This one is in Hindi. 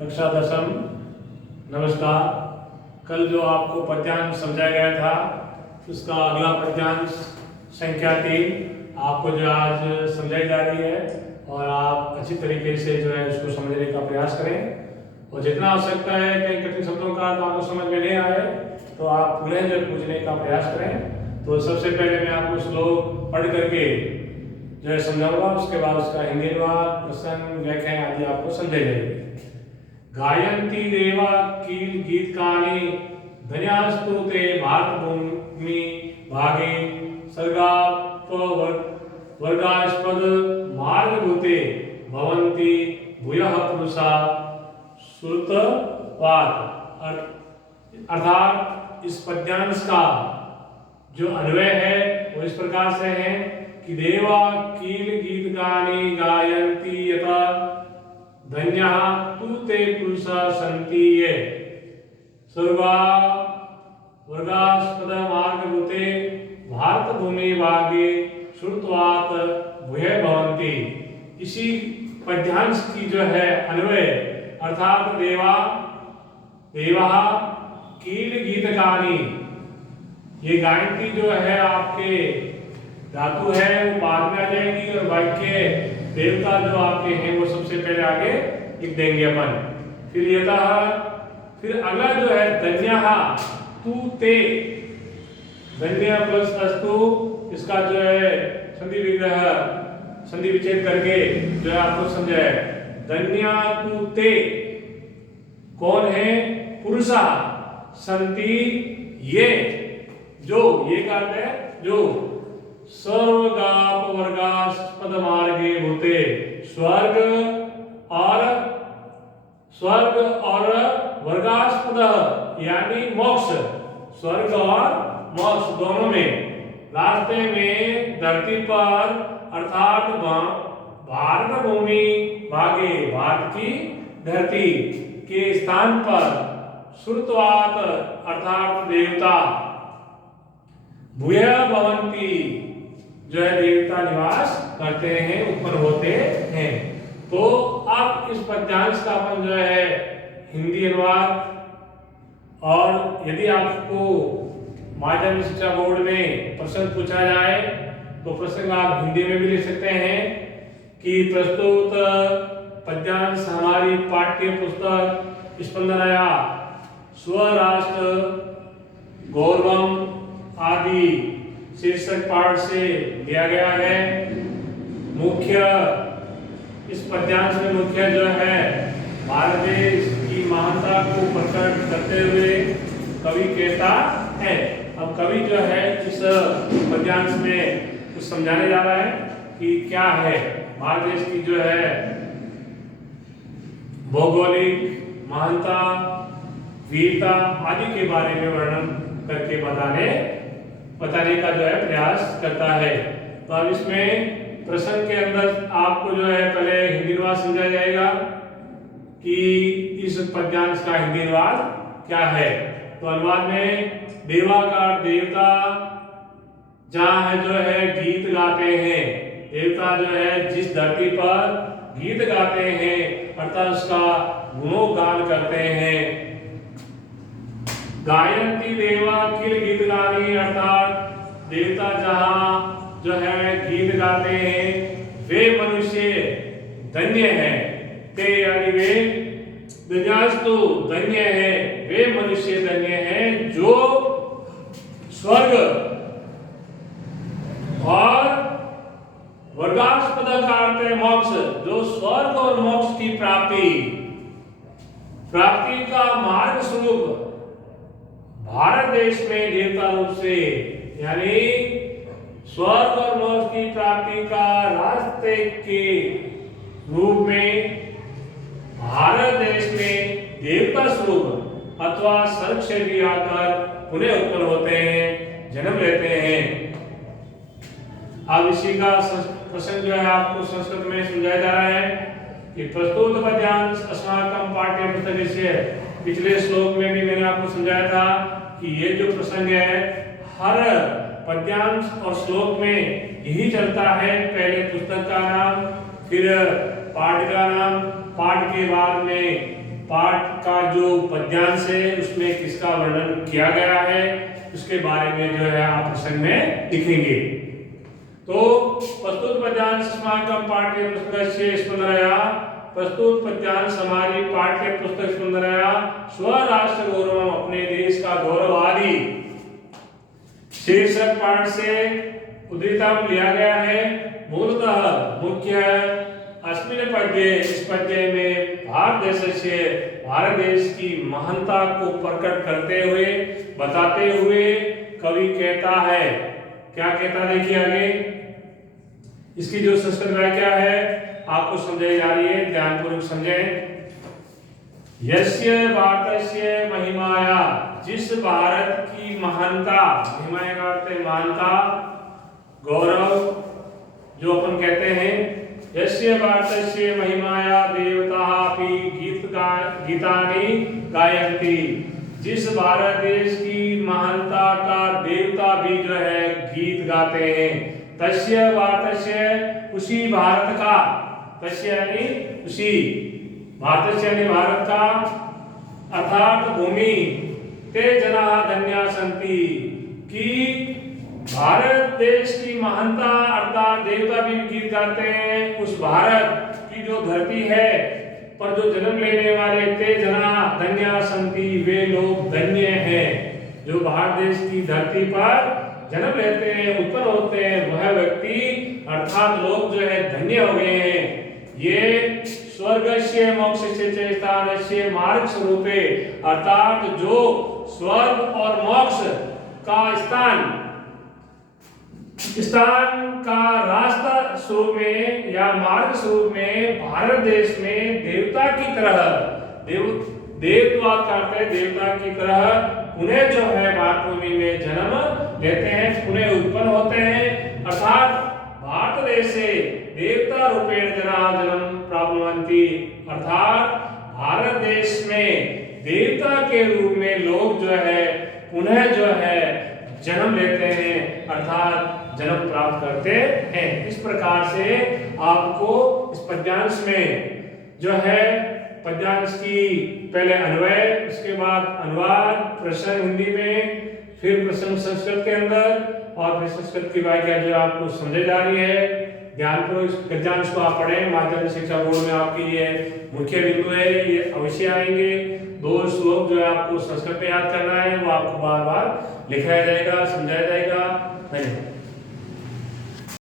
कक्षा दशम। नमस्कार। कल जो आपको पद्यांश समझाया गया था उसका अगला पद्यांश संख्या 3 आपको जो आज समझाई जा रही है और आप अच्छी तरीके से जो है उसको समझने का प्रयास करें और जितना आवश्यकता है कई कठिन शब्दों का तो आपको समझ में नहीं आए तो आप पुनः जो पूछने का प्रयास करें। तो सबसे पहले मैं आपको श्लोक पढ़ करके जो है समझाऊंगा, उसके बाद उसका हिंदी अनुवाद प्रसंग व्याख्या आदि आपको समझाई जाएगी। गायन्ति देवा कील गीतकानि धन्यास्तु ते भारतभूमि भागे सर्गापवर्गास्पद मार्गभूते भवन्ति भूयः पुरुषा श्रुतवात्। अर्थात इस पद्यांश का जो अन्वय है वो इस प्रकार से है कि देवा कील गीतकानि गायन्ति यथा धन्यः तु ते पुरुषा सन्ति ये सर्वा वर्गास्पद मार्गभूते भारत भूमि भागे श्रुतवात् भूयः भवन्ति। इसी पद्यांश की जो है अन्वय अर्थात देवा कील गीतकानि, ये गायन्ति जो है आपके धातु है वो बाद में आ जाएगी और वाक्य देवता जो आपके हैं वो सबसे पहले आगे लिख देंगे अपन। फिर यतः, फिर अगला जो है धन्यः तु ते, धन्य प्लस अस्तु, इसका जो है संधि विग्रह संधि विच्छेद करके जो है आपको समझाया। धन्य तु ते कौन है? पुरुषा संति ये, जो ये का अर्थ है जो सर्वगापवर्गास्पद मार्गे भूते, स्वर्ग और वर्गास्पद यानी मोक्ष, स्वर्ग और मोक्ष दोनों में रास्ते में धरती पर अर्थात भारत भूमि भागे भारत की धरती के स्थान पर श्रुतवात अर्थात देवता भूयः भवन्ति जो है देवता निवास करते हैं, उत्पन्न होते हैं। तो अब इस पद्यांश का अपन जो है हिंदी अनुवाद, और यदि आपको माध्यमिक शिक्षा बोर्ड में प्रश्न पूछा जाए तो प्रश्न आप हिंदी में भी लिख सकते हैं कि प्रस्तुत पद्यांश हमारी पाठ्य पुस्तक स्पंदनया स्वराष्ट्र गौरवम आदि शीर्षक पाठ से दिया गया है। मुख्य इस पद्यांश में मुख्य जो है भारत देश की महानता को प्रकट करते हुए कवि कहता है। अब कवि जो है इस पद्यांश में कुछ समझाने जा रहा है कि क्या है भारत देश की जो है भौगोलिक महानता, वीरता आदि के बारे में वर्णन करके बताने का जो है प्रयास करता है। तो अब इसमें प्रश्न के अंदर आपको जो है पहले हिंदी अनुवाद समझाया जाएगा कि इस पद्यांश का हिंदी अनुवाद क्या है। तो अनुवाद में देवा का देवता, जहाँ है जो है गीत गाते हैं, देवता जो है जिस धरती पर गीत गाते हैं अर्थात उसका गुणोगान करते हैं। गायन्ति देवा किल गीतगानी अर्थात देवता जहाँ जो है गीत गाते हैं वे मनुष्य धन्य है। ते यानी वे, धन्यास्तु धन्य है, वे मनुष्य धन्य है जो स्वर्ग और वर्गास्पद का अर्थ है मोक्ष, जो स्वर्ग और मोक्ष की प्राप्ति का मार्ग स्वरूप भारत देश में देवता रूप से यानी स्वर्ग और मोक्ष की प्राप्ति का रास्ते के रूप में भारत देश में देवता स्वरूप अथवा स्वर्ग से भी आकर पुनः उत्पन्न होते हैं, जन्म लेते हैं। अब इसी का प्रसंग जो है आपको संस्कृत में समझाया जा रहा है कि प्रस्तुत पद्यांश अस्माकं पाठ्य पुस्तकस्य, पिछले श्लोक में भी मैंने आपको समझाया था कि ये जो प्रसंग है हर पद्यांश और श्लोक में यही चलता है। पहले पुस्तक का नाम, फिर पाठ का नाम, पाठ के बाद में पाठ का जो पद्यांश है उसमें किसका वर्णन किया गया है उसके बारे में जो है आप प्रश्न में लिखेंगे। तो प्रस्तुत पद्यांश अस्माकं पाठ्य पुस्तकस्य स्पंदनया, प्रस्तुत पद्यांश हमारी पाठ्य पुस्तक स्पंदनया स्वराष्ट्र गौरवम, अपने देश का गौरव आदि शीर्षक पाठ से उद्धृतम लिया गया है। मूलतः मुख्य अस्मिन् पद्ये, इस पद्य में भारत देश की महानता को प्रकट करते हुए बताते हुए कवि कहता है, क्या कहता देखिए आगे, इसकी जो संस्कृत व्याख्या है आपको समझाई जा रही है, ध्यानपूर्वक समझें। यस्य भारतस्य महिमाया, जिस भारत की महानता, महिमाया का अर्थ है महानता, गौरव जो अपन कहते हैं, यस्य भारतस्य महिमाया देवताः अपि गीतानि गायन्ति, जिस भारत देश की महानता का देवता भी जो है गीत गाते हैं। तस्य भारतस्य, उसी भारत का, तस्य यानी उसी, भारतस्य यानी भारत का, अर्थात भूमि, ते जनाः धन्या सन्ति, कि भारत देश की महानता अर्थात देवता भी गीत गाते हैं उस भारत की जो धरती है पर जो जन्म लेने वाले ते जना धन्या संति, वे लोग धन्य हैं। जो भारत देश की धरती पर जन्म लेते हैं, उत्पन्न होते हैं, वह व्यक्ति अर्थात लोग जो है धन्य हो गए हैं। ये स्वर्गस्य मोक्षस्य च स्थानस्य मार्ग स्वरूपे, अर्थात जो स्वर्ग और मोक्ष का स्थान का रास्ता स्वरूप में या मार्ग स्वरूप में भारत देश में देवता की तरह, देवत्व करते देवता की तरह उन्हें जो है मातृभूमि में जन्म लेते हैं, उन्हें उत्पन्न होते हैं, अर्थात भारत देश से देवता रूपेण जन्म प्राप्नुवन्ति, अर्थात भारत देश में देवता के रूप में लोग जो है उन्हें जो है जन्म लेते हैं, अर्थात जन्म प्राप्त करते हैं। इस प्रकार से आपको इस पद्यांश में जो है पद्यांश की पहले अन्वय, उसके बाद अनुवाद, प्रश्न हिंदी में, फिर प्रश्न संस्कृत के अंदर और फिर संस्कृत की व्याख्या जो आपको समझी जा रही है। ध्यानपूर्वक इस पद्यांश को आप पढ़ें, माध्यमिक शिक्षा बोर्ड में आपकी ये मुख्य बिंदु है, ये अवश्य आएंगे। 2 श्लोक जो है आपको संस्कृत में याद करना है, वो आपको बार बार लिखाया जाएगा, समझाया जाएगा। धन्यवाद।